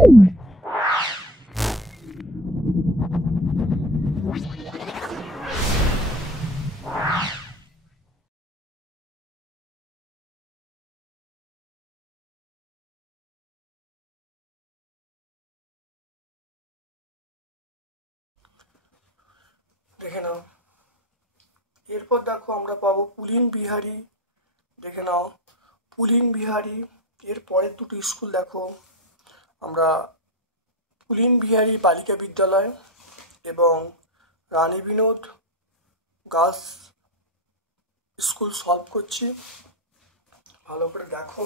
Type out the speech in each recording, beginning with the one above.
দেখে নাও। এরপর দেখো আমরা পাবো পুলিন বিহারি। দেখে নাও পুলিন বিহারি। এর পরের দুটো স্কুল দেখো, আমরা পুলিন বিহারি বালিকা বিদ্যালয় এবং রানী বিনোদ গার্লস স্কুল সলভ করছি। ভালো করে দেখো,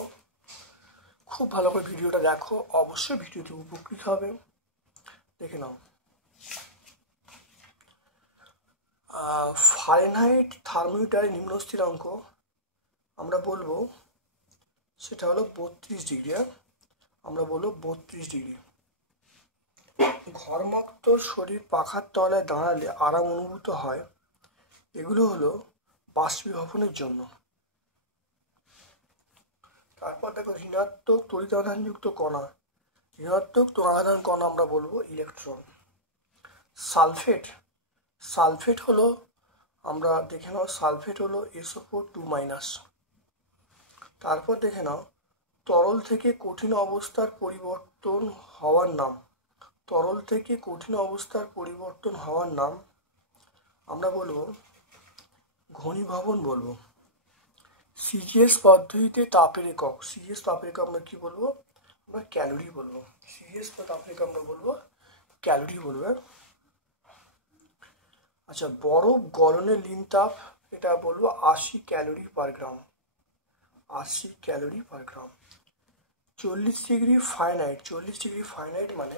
খুব ভালো করে ভিডিওটা দেখো, অবশ্যই ভিডিওটি উপকৃত হবে। দেখে নাও, ফারেনহাইট থার্মোমিটারের নিম্ন স্থিরাঙ্ক আমরা বলবো সেটা হলো 32 ডিগ্রি। আমরা বলবো 32 ডিগ্রি। ঘর্মাক্ত শরীর পাখার তলায় দাঁড়ালে আরাম অনুভূত হয়, এগুলো হলো বাষ্পীভবনের জন্য। তারপর দেখো ঋণাত্মক তড়িতাধানযুক্ত কণা, ঋণাত্মক তড়িতাধান কণা আমরা বলবো ইলেকট্রন। সালফেট, সালফেট হলো, আমরা দেখে নাও সালফেট হলো SO4 2-। তারপর দেখে নাও তরল থেকে কঠিন অবস্থার পরিবর্তন হওয়ার নাম, তরল থেকে কঠিন অবস্থার পরিবর্তন হওয়ার নাম আমরা বলবো ঘনীভবন বলবো। সিজিএস পদ্ধতিতে তাপের একক, সিজিএস তাপের একক আমরা কি বলবো, আমরা ক্যালোরি বলবো। সিজিএস তাপের একক আমরা বলবো ক্যালোরি বলবো। আচ্ছা, বরফ গলনের লিন তাপ এটা বলবো 80 ক্যালোরি পার গ্রাম, 80 ক্যালোরি পার গ্রাম। 40 ডিগ্রি ফারেনহাইট, 40 ডিগ্রি ফারেনহাইট মানে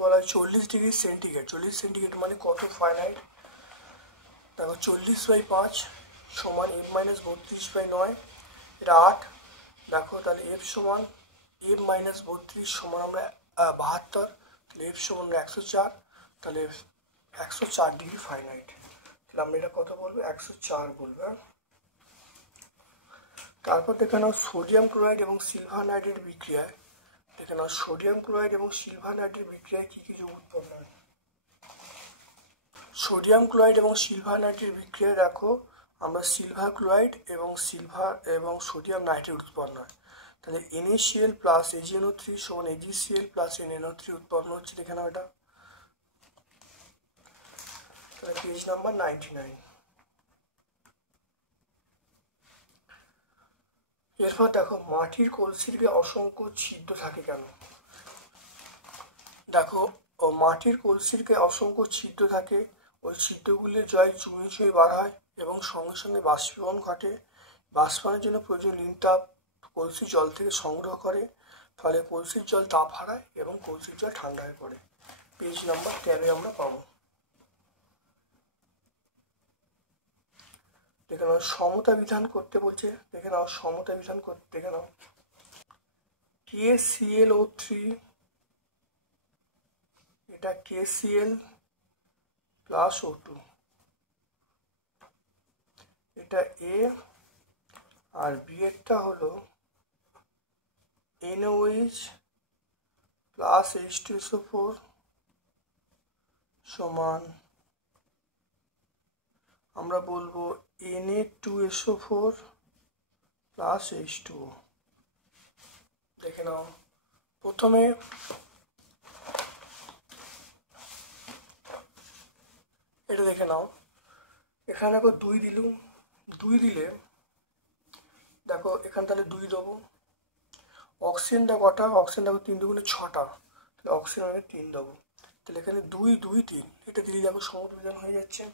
বলা হয় 40 ডিগ্রি সেন্টিগ্রেড, 40 সেন্টিগ্রেড মানে কত ফারেনহাইট। দেখো 40/5 সমান F-32/9, এটা 8। দেখো তাহলে F সমান F-32 সমান আমরা 72, তাহলে F সমান 104, তাহলে 104 ডিগ্রি ফারেনহাইট। তাহলে আমরা এটা কত বলবো, 104 বলবো। তারপর দেখে নাও সোডিয়াম ক্লোরাইড এবং সিলভার নাইট্রেট বিক্রিয়ায়, দেখে নাও সোডিয়াম ক্লোরাইড এবং সিলভার নাইট্রেট বিক্রিয়ায় কী কী যৌগ উৎপন্ন হয়। সোডিয়াম ক্লোরাইড এবং সিলভার নাইট্রেট বিক্রিয়ায় দেখো আমরা সিলভার ক্লোরাইড এবং সোডিয়াম নাইট্রেট উৎপন্ন হয়। তাহলে NaCl প্লাস AgNO3 সমান AgCl প্লাস NaNO3 উৎপন্ন হচ্ছে, দেখে নাও এটা। তাহলে পেজ নাম্বার 99। এরপর দেখো মাটির কলসির গায়ে অসংখ্য ছিদ্র থাকে কেন। দেখো মাটির কলসির গায়ে অসংখ্য ছিদ্র থাকে, ওই ছিদ্রগুলির জল চুঁয়ে চুঁয়ে বার হয় এবং সঙ্গে সঙ্গে বাষ্পীভবন ঘটে। বাষ্পীভবনের জন্য প্রয়োজন লিন তাপ কলসি জল থেকে সংগ্রহ করে, ফলে কলসির জল তাপ হারায় এবং কলসির জল ঠান্ডা হয়ে পড়ে। পেজ নাম্বার 13 আমরা পাবো। দেখে নাও সমতা বিধান করতে বলছে, দেখে নাও সমতা বিধান করতে, দেখে নাও KClO3, এটা KCl প্লাস O2, এটা A, আর B একটা হলো NaOH প্লাস H2SO4 সমান আমরা বলবো Na2SO4 প্লাস H2O। দেখে নাও প্রথমে এটা দেখে নাও, এখানে দেখো 2 দিলুম, 2 দিলে দেখো এখানে তাহলে 2 দেবো। অক্সিজেনটা কটা, অক্সিজেন দেখো 3 2 6টা, তাহলে অক্সিজেন আমি 3 দেবো। তাহলে এখানে 2 2 3 এটা দিলে দেখো সমতা বিধান হয়ে যাচ্ছে।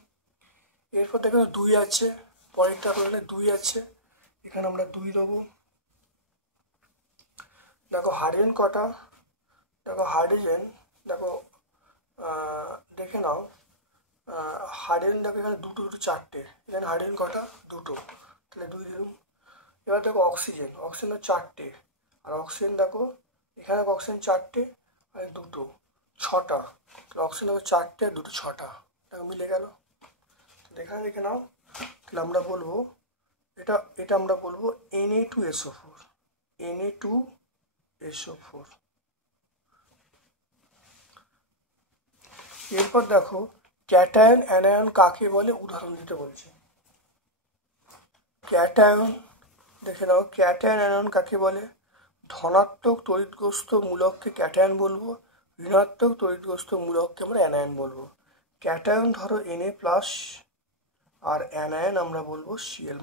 এরপর দেখো 2 আছে, পরেরটা এখানে 2 আছে, এখানে আমরা 2 দেবো। দেখো হাইড্রোজেন কটা, দেখো হাইড্রোজেন দেখো দেখে নাও হাইড্রোজেন দেখো এখানে 2 2 4টে, এখানে হাইড্রোজেন কটা 2টো, তাহলে 2 দিলাম। এবার দেখো অক্সিজেন, অক্সিজেন 4টে, আর অক্সিজেন দেখো এখানে অক্সিজেন 4টে আর 2টো 6টা, তাহলে অক্সিজেন দেখো 4টে আর 2টো 6টা, দেখো মিলে গেল। এখানে দেখে নাও, তাহলে আমরা বলবো এটা আমরা বলবো Na2SO4, Na2SO4। এরপর দেখো ক্যাটায়ন অ্যানায়ন কাকে বলে উদাহরণ দিতে বলছে। ক্যাটায়ন দেখে নাও, ক্যাটায়ন অ্যানায়ন কাকে বলে? ধনাত্মক তড়িৎগ্রস্ত মূলককে ক্যাটায়ন বলবো, ঋণাত্মক তড়িৎগ্রস্ত মূলককে আমরা অ্যানায়ন বলবো। ক্যাটায়ন ধরো Na+ আর অ্যানায়ন আমরা বলবো Cl-।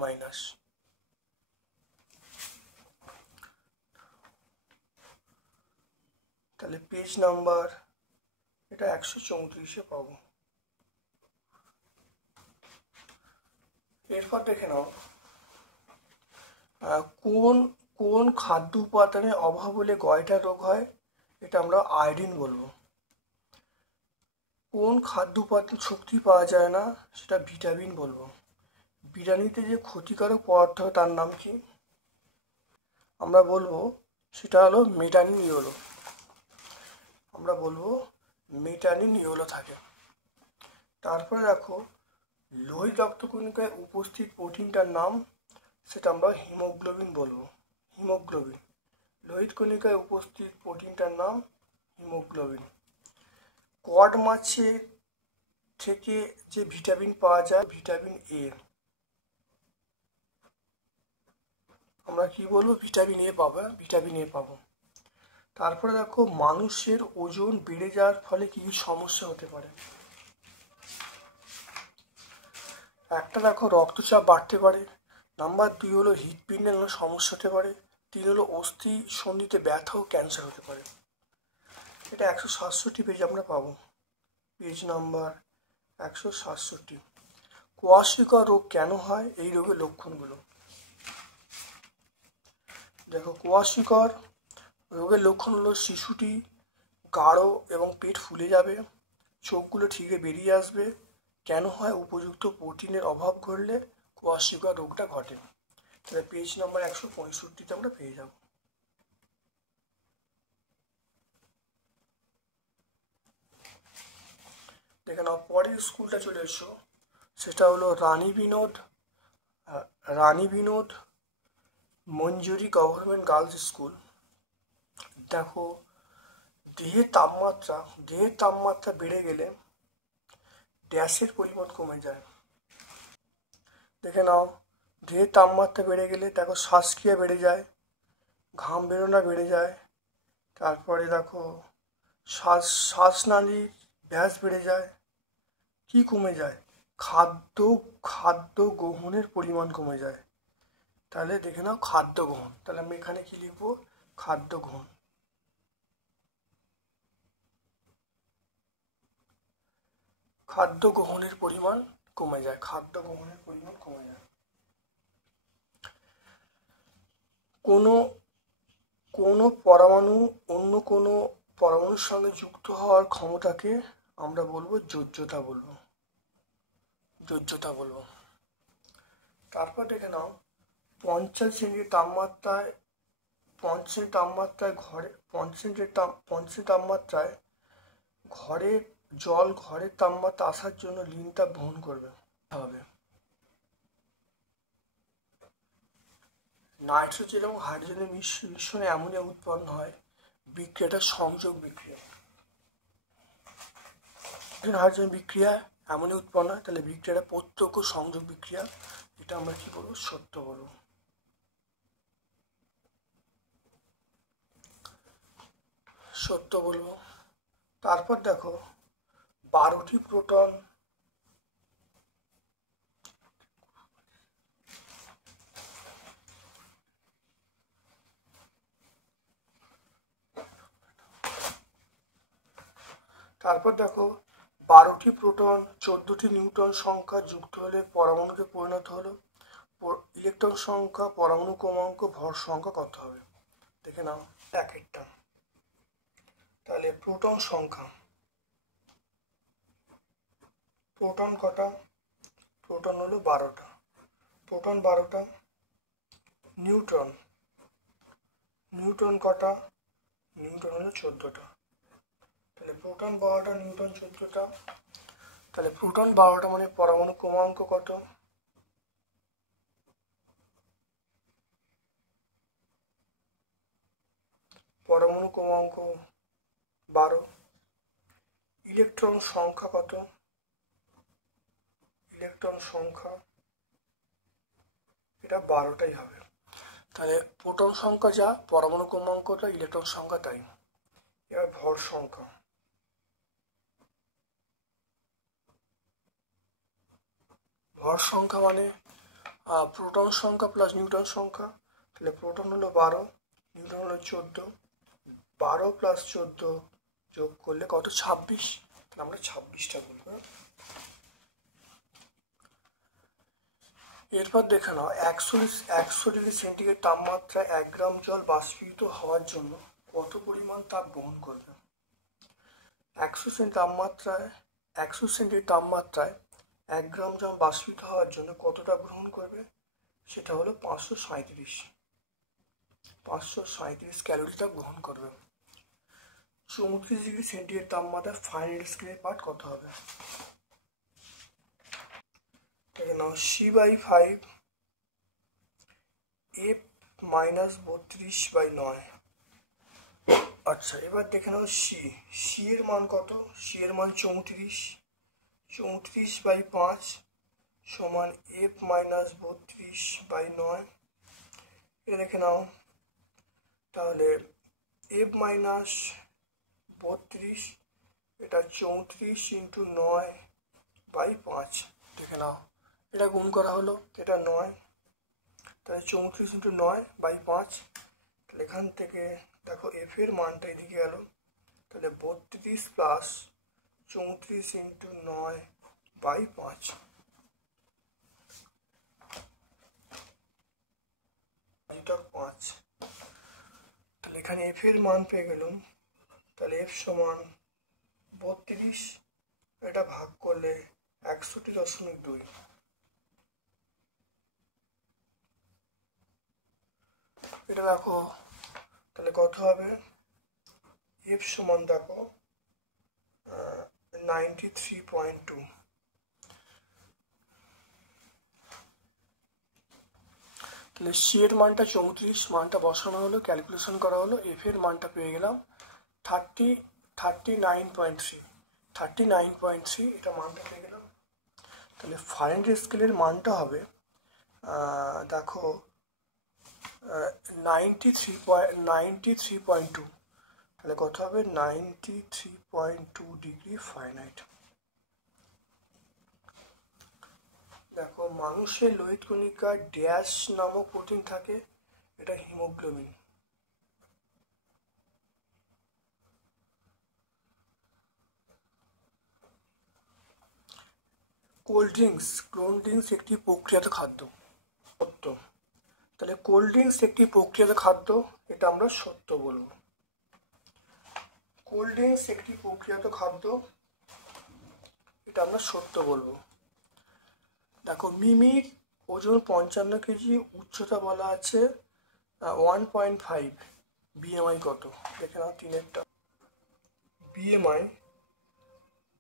তাহলে পেজ নাম্বার এটা 134-এ পাবো। এরপর দেখে নাও কোন কোন খাদ্য উপাদানের অভাব হলে গয়টার রোগ হয়? এটা আমরা আয়োডিন বলবো। কোন খাদ্য উপাদান শক্তি পাওয়া যায় না? সেটা ভিটামিন বলবো। বিরিয়ানিতে যে ক্ষতিকারক পদার্থ তার নাম কি? আমরা বলবো সেটা হলো মেটানিন-ইয়েলো। আমরা বলবো মেটানিন-ইয়েলো থাকে। তারপরে দেখো লোহিত রক্তকণিকায় উপস্থিত প্রোটিনটার নাম, সেটা আমরা হিমোগ্লোবিন বলবো। হিমোগ্লোবিন, লোহিত কণিকায় উপস্থিত প্রোটিনটার নাম হিমোগ্লোবিন। কড মাছে থেকে যে ভিটামিন পাওয়া যায় ভিটামিন A, আমরা কি বলবো? ভিটামিন A পাবো, ভিটামিন A পাবো। তারপরে দেখো মানুষের ওজন বেড়ে যাওয়ার ফলে কি কি সমস্যা হতে পারে? একটা দেখো রক্তচাপ বাড়তে পারে, নাম্বার 2 হলো হৃৎপিণ্ডের সমস্যা হতে পারে, 3 হলো অস্থি সন্ধিতে ব্যথা ও ক্যান্সার হতে পারে। এটা 167 পেজ আমরা পাবো, পেজ নাম্বার 167। কোয়াশিকর রোগ কেন হয়? এই রোগের লক্ষণগুলো দেখো। কোয়াশিকর রোগের লক্ষণ হলো শিশুটি গাঢ় এবং পেট ফুলে যাবে, চোখগুলো ঠিকরে বেরিয়ে আসবে। কেন হয়? উপযুক্ত প্রোটিনের অভাব ঘটলে কোয়াশিকর রোগটা ঘটে। তাহলে পেজ নাম্বার 165-তে আমরা পেয়ে যাব। দেখে নাও পরের স্কুলটা চলে এসো, সেটা হলো রানী বিনোদ মঞ্জুরি গভর্নমেন্ট গার্লস স্কুল। দেখো দেহের তাপমাত্রা বেড়ে গেলে গ্যাসের পরিমাণ কমে যায়। দেখে নাও দেহের তাপমাত্রা বেড়ে গেলে দেখো শ্বাসক্রিয়া বেড়ে যায়, ঘাম বেরোনো বেড়ে যায়। তারপরে দেখো শ্বাসনালীর ব্যাস বেড়ে যায়। কি কমে যায়? খাদ্য গ্রহণের পরিমাণ কমে যায়। তাহলে দেখে নাও খাদ্য গ্রহণ, তাহলে আমি এখানে কি লিখবো? খাদ্য গ্রহণ। খাদ্য গ্রহণের পরিমাণ কমে যায়, খাদ্য গ্রহণের পরিমাণ কমে যায়। কোনো পরমাণু অন্য কোনো পরমাণুর সঙ্গে যুক্ত হওয়ার ক্ষমতাকে আমরা বলবো যোজ্যতা বলবো। তারপর দেখে নাও 50 ডিগ্রি তাপমাত্রায় ঘরের জল ঘরের তাপমাত্রা আসার জন্য ঋণ তাপ বহন করবে হবে। নাইট্রোজেন এবং হাইড্রোজেনের মিশ্রণে অ্যামোনিয়া উৎপন্ন হয়, বিক্রিয়াটা সংযোগ বিক্রিয়া। হাইড্রোজেন বিক্রিয়া অ্যামোনিয়া উৎপন্ন হয়, তাহলে বিক্রিয়াটা প্রত্যক্ষ সংযোগ বিক্রিয়া। এটা আমরা কি বলবো? সত্য বলবো। সত্য বলবো। তারপর দেখো 12টি প্রোটন তারপর দেখো 12টি প্রোটন 14টি নিউট্রন সংখ্যা যুক্ত হলে পরমাণুতে পরিণত হলো। ইলেকট্রন সংখ্যা, পরমাণু ক্রমাঙ্ক, ভর সংখ্যা কত হবে? দেখে নাও এক একটা। তাহলে প্রোটন সংখ্যা, প্রোটন কটা? প্রোটন হলো 12টা, প্রোটন 12টা। নিউট্রন কটা? নিউট্রন হলো 14টা। তাহলে প্রোটন 12টা, নিউট্রন 14টা। তাহলে প্রোটন 12টা মানে পরমাণু ক্রমাঙ্ক কত? পরমাণু ক্রমাঙ্ক 12। ইলেকট্রন সংখ্যা কত? ইলেকট্রন সংখ্যা এটা 12টাই হবে। তাহলে প্রোটন সংখ্যা যা, পরমাণু ক্রমাঙ্কটা, ইলেকট্রন সংখ্যা তাই। এবার ভর সংখ্যা। ভর সংখ্যা মানে প্রোটন সংখ্যা প্লাস নিউট্রন সংখ্যা। তাহলে প্রোটন হলো 12, নিউট্রন হলো 14। 12 প্লাস 14 যোগ করলে কত? 26। তাহলে আমরা 26টা বলবো। এরপর দেখে নাও 100 ডিগ্রি সেন্টিগ্রেড তাপমাত্রায় 1 গ্রাম জল বাষ্পীভূত হওয়ার জন্য কত পরিমাণ তাপ গ্রহণ করবে? 100 সেন্টিগ্রেড তাপমাত্রায় 1 গ্রাম জল বাষ্পীভূত হওয়ার জন্য কতটা গ্রহণ করবে? সেটা হলো 537 ক্যালোরি তাপ গ্রহণ করবে। 34 ডিগ্রি সেন্টিগ্রেড তাপমাত্রায় ফাইনাল স্কেলের পার্ট কত হবে? দেখে নাও C/5 F -32/9। আচ্ছা, এবার দেখে নাও সি এর মান কত? সি এর মান 34। 34/5 সমান F -32/9। এটা দেখে নাও। তাহলে F -32 এটা 34 × 9/5। দেখে নাও, এটা গুণ করা হলো, এটা 9। তাহলে 34 × 9/5। তাহলে এখান থেকে দেখো এফ এর মানটা এদিকে গেল। তাহলে 32 প্লাস 34 × 9/5। এটা 5। তাহলে এখানে এফ এর মান পেয়ে গেলাম। তাহলে এফ সমান 32, এটা ভাগ করলে 61.2। এটা দেখো তাহলে কত হবে? এফ সমান দেখো 93.2। তাহলে সি এর মানটা 34, মানটা বসানো হলো, ক্যালকুলেশন করা হলো, এফ এর মানটা পেয়ে গেলাম 39.3। এটা মানটা পেয়ে গেলাম। তাহলে ফারেনহাইট স্কেলের মানটা হবে দেখো 93.2। তাহলে কত হবে? 93.2 ডিগ্রি ফারেনহাইট। দেখো মানুষের লোহিত কণিকায় ড্যাশ নামক প্রোটিন থাকে, এটা হিমোগ্লোবিন। কোল্ড ড্রিঙ্কস একটি প্রক্রিয়াজাত খাদ্য। সত্য। তাহলে কোল্ড ড্রিঙ্কস একটি প্রক্রিয়াজাত খাদ্য, এটা আমরা সত্য বলবো। কোল্ড ড্রিঙ্কস একটি প্রক্রিয়াজাত খাদ্য, এটা আমরা সত্য বলবো। দেখো মিমির ওজন 55 কেজি, উচ্চতা বলা আছে 1.5, বিএমআই কত? দেখে নাও তিনেরটা। বিএমআই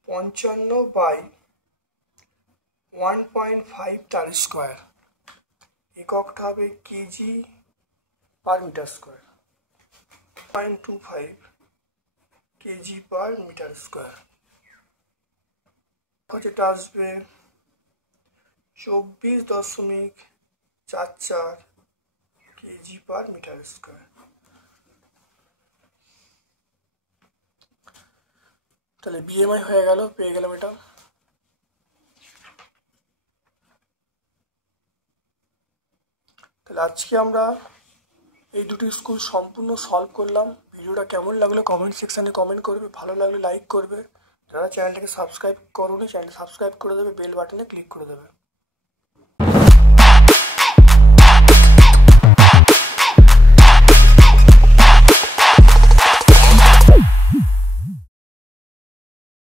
55/1.5 তার স্কোয়ার। এককটা হবে kg/m²। 0.25 kg/m²। যেটা আসবে 24.44 kg/m²। তাহলে বিএমআই হয়ে গেল, পেয়ে গেলাম এটা। তাহলে আজকে আমরা এই দুটি স্কুল সম্পূর্ণ সলভ করলাম। ভিডিওটা কেমন লাগলো কমেন্ট সেকশানে কমেন্ট করবে, ভালো লাগলে লাইক করবে। যারা চ্যানেলটাকে সাবস্ক্রাইব করোনি চ্যানেলটা সাবস্ক্রাইব করে দেবে, বেল বাটনে ক্লিক করে দেবে।